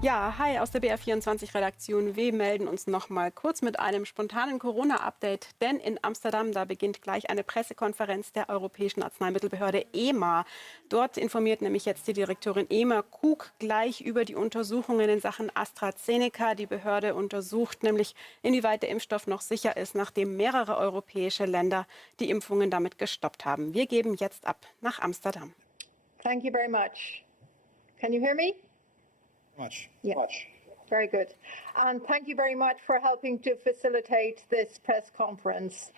Ja, hi aus der BR24-Redaktion. Wir melden uns noch mal kurz mit einem spontanen Corona-Update, denn in Amsterdam, da beginnt gleich eine Pressekonferenz der Europäischen Arzneimittelbehörde EMA. Dort informiert nämlich jetzt die Direktorin EMA Cook gleich über die Untersuchungen in Sachen Astrazeneca. Die Behörde untersucht nämlich, inwieweit der Impfstoff noch sicher ist, nachdem mehrere europäische Länder die Impfungen damit gestoppt haben. Wir geben jetzt ab nach Amsterdam. Thank you very much. Can you hear me? Much. Yeah. Very good. And thank you very much for helping to facilitate this press conference.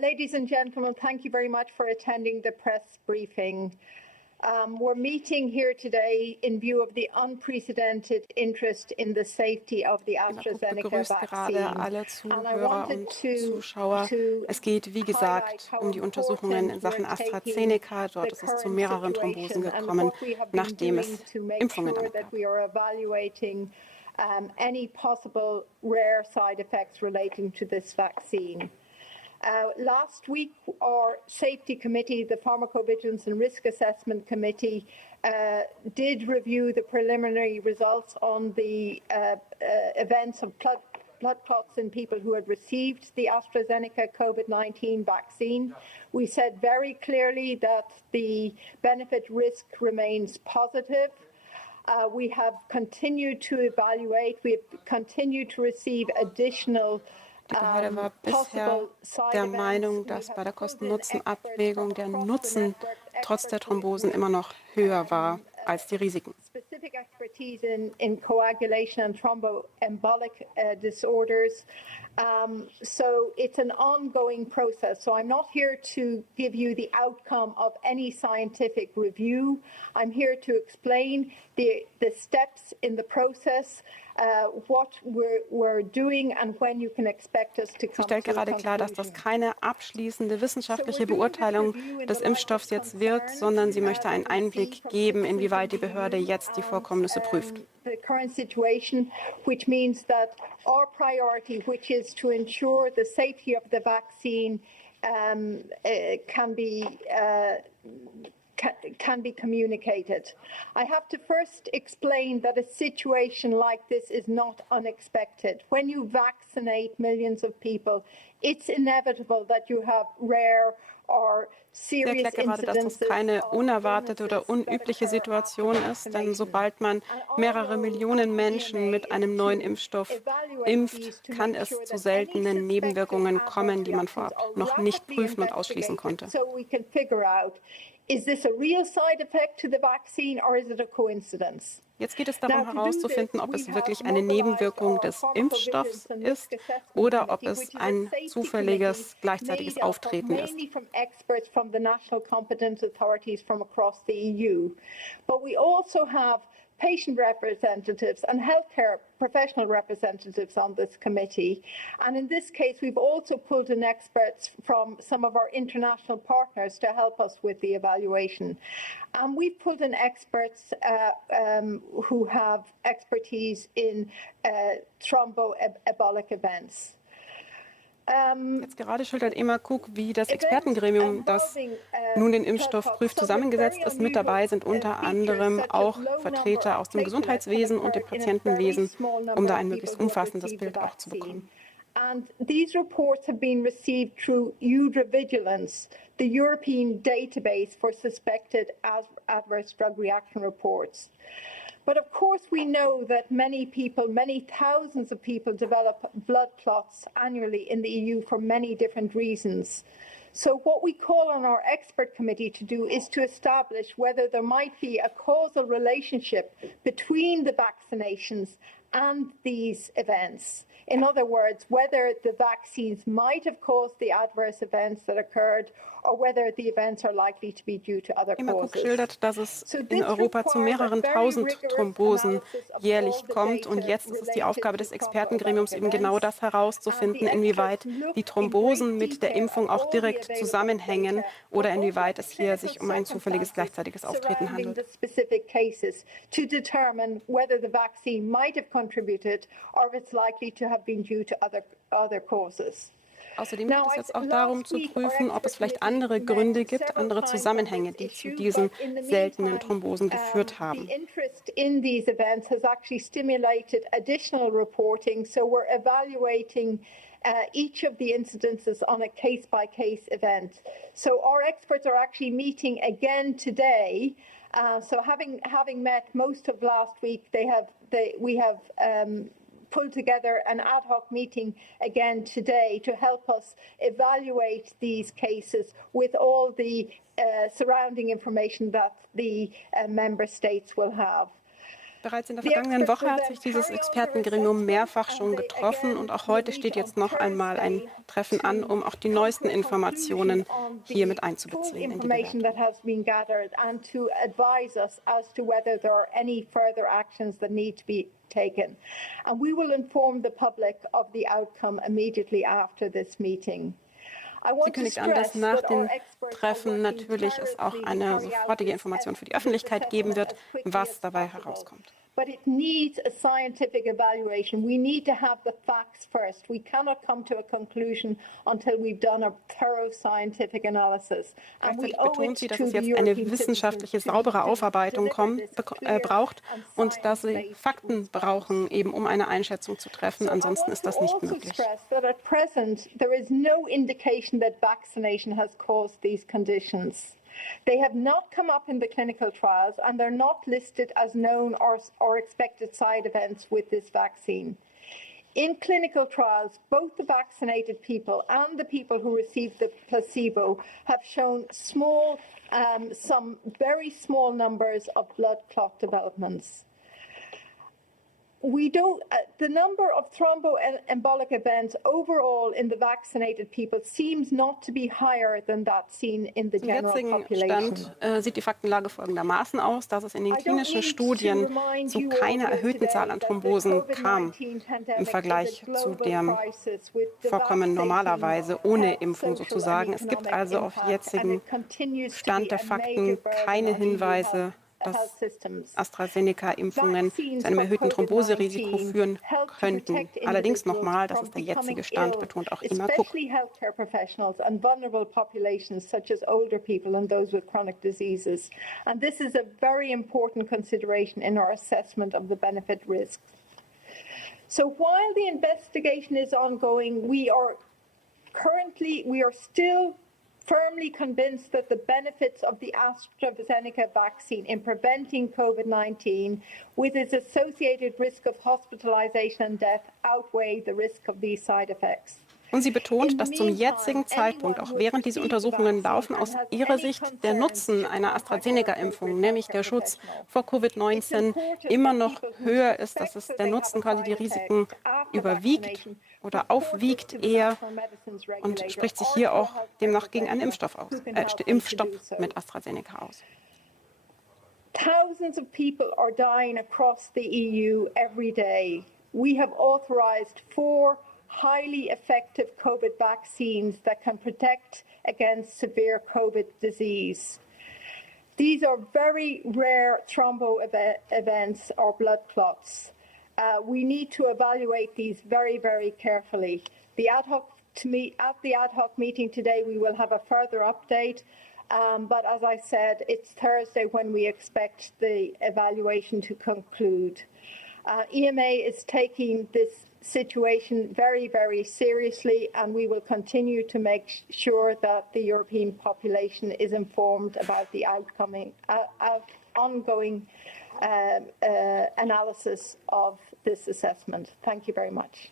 Ladies and gentlemen, thank you very much for attending the press briefing. We're meeting here today in view of the unprecedented interest in the safety of the Astrazeneca begrüßt gerade vaccine. alle Zuhörer und Zuschauer. Es geht, wie gesagt, um die Untersuchungen in Sachen Astrazeneca. Dort ist es zu mehreren Thrombosen gekommen, nachdem es Impfungen damit gab. Any possible rare side effects relating to this vaccine. Last week, our Safety Committee, the Pharmacovigilance and Risk Assessment Committee, did review the preliminary results on the events of blood clots in people who had received the Astrazeneca COVID-19 vaccine. We said very clearly that the benefit risk remains positive. We have continued to evaluate, we have continued to receive additional Die Behörde war bisher der Meinung, dass bei der Kosten-Nutzen-Abwägung der Nutzen trotz der Thrombosen immer noch höher war als die Risiken. Specific expertise in coagulation and thromboembolic disorders. So it's an ongoing process. So I'm not here to give you the outcome of any scientific review. I'm here to explain the steps in the process, what we're doing and when you can expect us to come Sie stellt gerade klar, dass das keine abschließende wissenschaftliche Beurteilung des Impfstoffs jetzt wird, sondern sie möchte einen Einblick geben, inwieweit die Behörde jetzt die Vorkommnisse prüft. The current situation, which means that our priority, which is to ensure the safety of the vaccine, can be communicated. I have to first explain that a situation like this is not unexpected. When you vaccinate millions of people, it's inevitable that you have rare or Sie erklärt gerade, dass das keine unerwartete oder unübliche Situation ist, denn sobald man mehrere Millionen Menschen mit einem neuen Impfstoff impft, kann es zu seltenen Nebenwirkungen kommen, die man vorab noch nicht prüfen und ausschließen konnte. Is this a real side effect to the vaccine or is it a coincidence? Jetzt geht es darum herauszufinden, ob es wirklich eine Nebenwirkung des Impfstoffs ist oder ob es ein zufälliges gleichzeitiges Auftreten ist. Patient representatives and healthcare professional representatives on this committee. And in this case, we've also pulled in experts from some of our international partners to help us with the evaluation. And we've pulled in experts who have expertise in thromboembolic events. Jetzt gerade schildert EMA Cook, wie das Expertengremium, das nun den Impfstoff prüft, zusammengesetzt ist. Mit dabei sind unter anderem auch Vertreter aus dem Gesundheitswesen und dem Patientenwesen, um da ein möglichst umfassendes Bild auch zu bekommen. And these reports have been received through EudraVigilance, the European database for suspected adverse drug reaction reports. But of course we know that many people, many thousands of people develop blood clots annually in the EU for many different reasons. So what we call on our expert committee to do is to establish whether there might be a causal relationship between the vaccinations and these events. In other words, whether the vaccines might have caused the adverse events that occurred or whether the events are likely to be due to other EMA Cook causes. schildert, dass es in Europa zu mehreren tausend Thrombosen jährlich kommt. Und jetzt ist es die Aufgabe des Expertengremiums, eben genau das herauszufinden, inwieweit die Thrombosen mit der Impfung auch direkt zusammenhängen oder inwieweit es hier sich um ein zufälliges gleichzeitiges Auftreten handelt. To determine whether the vaccine might have contributed or if it's likely to have been due to other causes. Außerdem geht es jetzt auch darum zu prüfen, ob es vielleicht andere Gründe gibt, andere Zusammenhänge, die zu diesen seltenen Thrombosen geführt haben. The interest in these events has actually stimulated additional reporting, so we're evaluating each of the incidences on a case-by-case event. So our experts are actually meeting again today. So having met most of last week, we have pulled together an ad hoc meeting again today to help us evaluate these cases with all the surrounding information that the member states will have. Bereits in der vergangenen Woche hat sich dieses Expertengremium mehrfach schon getroffen und auch heute steht jetzt noch einmal ein Treffen an, um auch die neuesten Informationen hier mit einzubeziehen in die Bewertung. Taken. And we will inform the public of the outcome immediately after this meeting. Sie kündigt an, dass nach dem Treffen natürlich es auch eine sofortige Information für die Öffentlichkeit geben wird, was dabei herauskommt. But it needs a scientific evaluation. We need to have the facts first. We cannot come to a conclusion until we've done a thorough scientific analysis. Gleichzeitig betont sie, dass es jetzt eine wissenschaftliche, saubere Aufarbeitung braucht und dass sie Fakten brauchen, eben um eine Einschätzung zu treffen. Ansonsten ist das nicht möglich. At present, there is no indication that vaccination has caused these conditions. They have not come up in the clinical trials and they're not listed as known or expected side events with this vaccine. In clinical trials, both the vaccinated people and the people who received the placebo have shown some very small numbers of blood clot developments. The number of thromboembolic events overall in the vaccinated people seems not to be higher than that seen in the general population. Zum jetzigen Stand sieht die Faktenlage folgendermaßen aus, dass es in den klinischen Studien zu keiner erhöhten Zahl an Thrombosen kam im Vergleich zu dem Vorkommen normalerweise ohne Impfung sozusagen. Es gibt also auf jetzigen Stand der Fakten keine Hinweise, dass AstraZeneca-Impfungen zu einem erhöhten Thromboserisiko führen könnten. Allerdings nochmal, das ist der jetzige Stand, betont auch EMA. Healthcare professionals and vulnerable populations such as older people and those with chronic diseases. And this is a very important consideration in our assessment of the benefit risks. So while the investigation is ongoing, we are still firmly convinced that the benefits of the Astrazeneca vaccine in preventing COVID-19 with its associated risk of hospitalization and death outweigh the risk of these side effects. Und sie betont, dass zum jetzigen Zeitpunkt, auch während diese Untersuchungen laufen, aus ihrer Sicht der Nutzen einer AstraZeneca-Impfung, nämlich der Schutz vor Covid-19, immer noch höher ist, dass es der Nutzen quasi die Risiken überwiegt oder aufwiegt eher und spricht sich hier auch demnach gegen einen Impfstopp mit AstraZeneca aus. Thousands of people are dying across the EU every day. We have authorized 4 highly effective COVID vaccines that can protect against severe COVID disease. These are very rare thrombo events or blood clots. We need to evaluate these very, very carefully. At the ad hoc meeting today, we will have a further update. But as I said, it's Thursday when we expect the evaluation to conclude. EMA is taking this situation very, very seriously, and we will continue to make sure that the European population is informed about the ongoing analysis of this assessment. Thank you very much.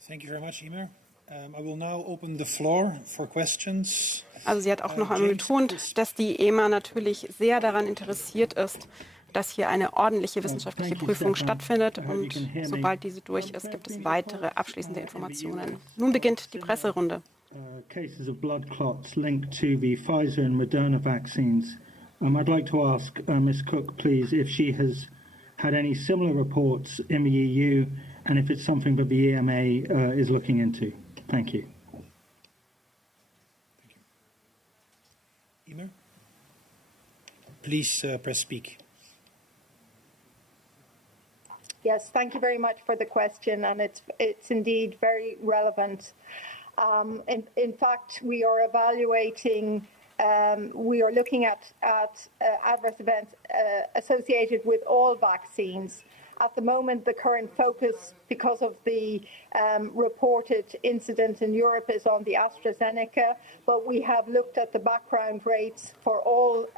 Thank you very much, Emer. I will now open the floor for questions. Also sie hat auch noch einmal betont, dass die EMA natürlich sehr daran interessiert ist, dass hier eine ordentliche wissenschaftliche Prüfung stattfindet und sobald diese durch ist, gibt es weitere abschließende Informationen. Nun beginnt die Presserunde. Cases of blood clots linked to the Pfizer and Moderna vaccines. I'd like to ask Ms. Cook, please, if she has had any similar reports in the EU and if it's something that the EMA is looking into. Thank you. Emer? Please press speak. Yes, thank you very much for the question, and it's indeed very relevant. In fact, we are evaluating. We are looking at adverse events associated with all vaccines. At the moment, the current focus, because of the reported incident in Europe, is on the Astrazeneca, but we have looked at the background rates for all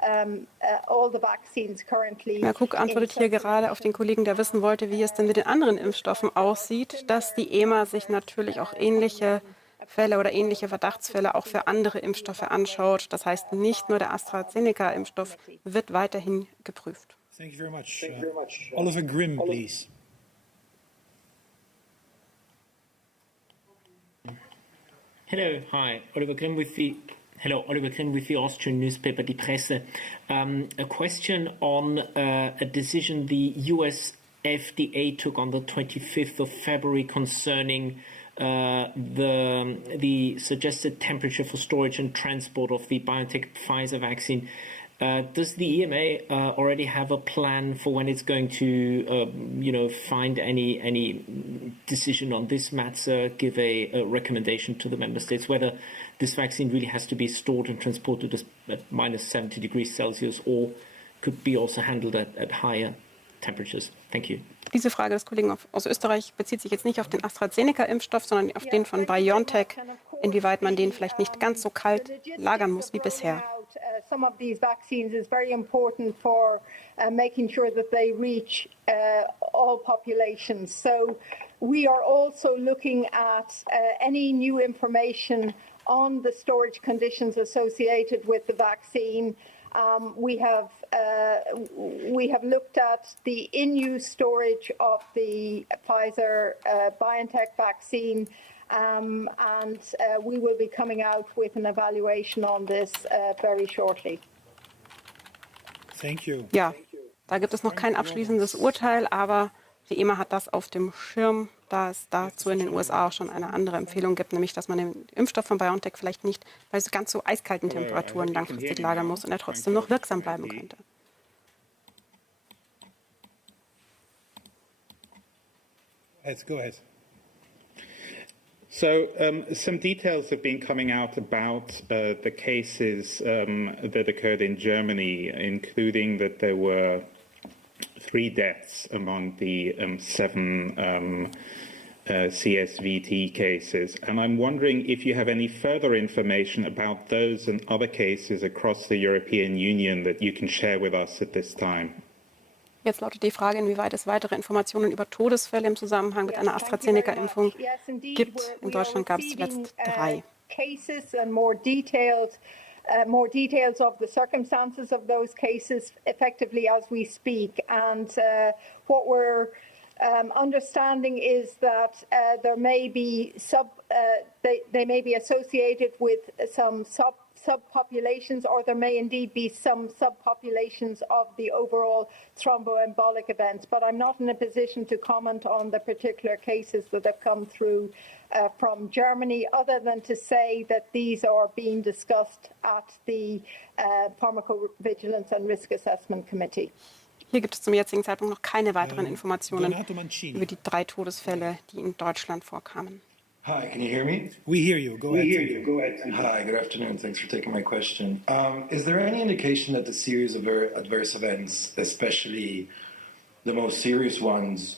the vaccines currently. Herr Cook antwortet hier gerade auf den Kollegen, der wissen wollte, wie es denn mit den anderen Impfstoffen aussieht, dass die EMA sich natürlich auch ähnliche Fälle oder ähnliche Verdachtsfälle auch für andere Impfstoffe anschaut. Das heißt, nicht nur der Astrazeneca-Impfstoff wird weiterhin geprüft. Thank you very much. Oliver Grimm, please. Hello, hi, Oliver Grimm with the Austrian newspaper Die Presse. A question on a decision the US FDA took on the 25th of February concerning the suggested temperature for storage and transport of the BioNTech-Pfizer vaccine. Does the EMA already have a plan for when it's going to, find any decision on this matter, give a recommendation to the member states, whether this vaccine really has to be stored and transported at minus 70 degrees Celsius or could be also handled at higher temperatures? Thank you. Diese Frage des Kollegen aus Österreich bezieht sich jetzt nicht auf den Astrazeneca-Impfstoff, sondern auf den von BioNTech, inwieweit man den vielleicht nicht ganz so kalt lagern muss wie bisher. Some of these vaccines is very important for making sure that they reach all populations. So we are also looking at any new information on the storage conditions associated with the vaccine. We have looked at the in-use storage of the Pfizer BioNTech vaccine. And we will be coming out with an evaluation on this very shortly. Thank you. Ja, da gibt es noch kein abschließendes Urteil, aber die EMA hat das auf dem Schirm, da es dazu in den USA auch schon eine andere Empfehlung gibt, nämlich dass man den Impfstoff von BioNTech vielleicht nicht bei so ganz so eiskalten Temperaturen langfristig lagern muss und er trotzdem noch wirksam bleiben könnte. Go ahead. So some details have been coming out about the cases that occurred in Germany, including that there were 3 deaths among the 7 CSVT cases. And I'm wondering if you have any further information about those and other cases across the European Union that you can share with us at this time. Jetzt lautet die Frage, inwieweit es weitere Informationen über Todesfälle im Zusammenhang mit einer Astrazeneca-Impfung gibt. In Deutschland gab es zuletzt 3. Cases and more details of the circumstances of those cases effectively as we speak. And what we're understanding is that there may be they may be associated with some subpopulations, or there may indeed be some subpopulations of the overall thromboembolic events. But I'm not in a position to comment on the particular cases that have come through from Germany, other than to say that these are being discussed at the Pharmacovigilance and Risk Assessment Committee. Hier gibt es zum jetzigen Zeitpunkt noch keine weiteren Informationen über die 3 Todesfälle, die in Deutschland vorkamen. Hi, can you hear me? We hear you. Go ahead. Go ahead. Hi, good afternoon. Thanks for taking my question. Is there any indication that the series of adverse events, especially the most serious ones,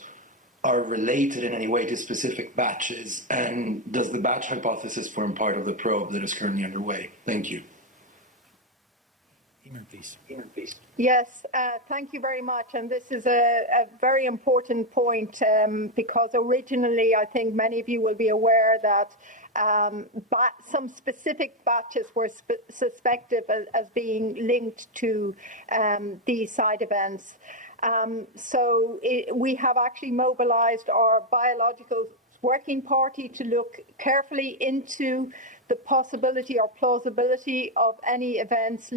are related in any way to specific batches? And does the batch hypothesis form part of the probe that is currently underway? Thank you. Please. Yes, thank you very much. And this is a very important point because originally I think many of you will be aware that some specific batches were suspected as being linked to these side events. So we have actually mobilized our biological working party to look carefully into the possibility or plausibility of any events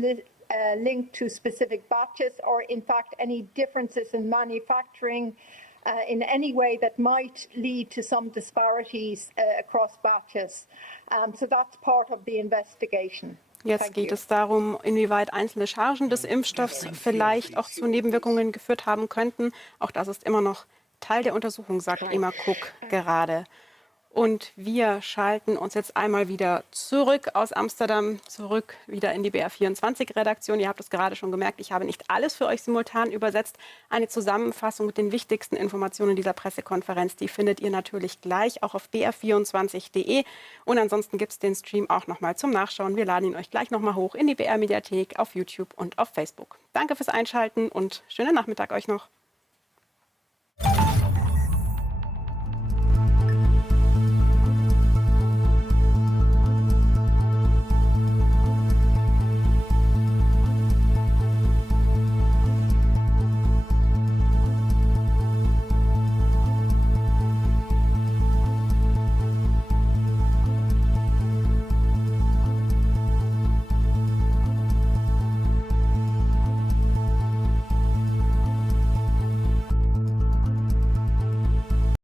linked to specific batches, or in fact any differences in manufacturing in any way that might lead to some disparities across batches. So that's part of the investigation. Jetzt geht es darum, inwieweit einzelne Chargen des Impfstoffs vielleicht auch zu Nebenwirkungen geführt haben könnten. Auch das ist immer noch Teil der Untersuchung, sagt EMA Cook gerade. Und wir schalten uns jetzt einmal wieder zurück aus Amsterdam, zurück wieder in die BR24-Redaktion. Ihr habt es gerade schon gemerkt, ich habe nicht alles für euch simultan übersetzt. Eine Zusammenfassung mit den wichtigsten Informationen dieser Pressekonferenz, die findet ihr natürlich gleich auch auf br24.de. Und ansonsten gibt es den Stream auch nochmal zum Nachschauen. Wir laden ihn euch gleich nochmal hoch in die BR-Mediathek auf YouTube und auf Facebook. Danke fürs Einschalten und schönen Nachmittag euch noch.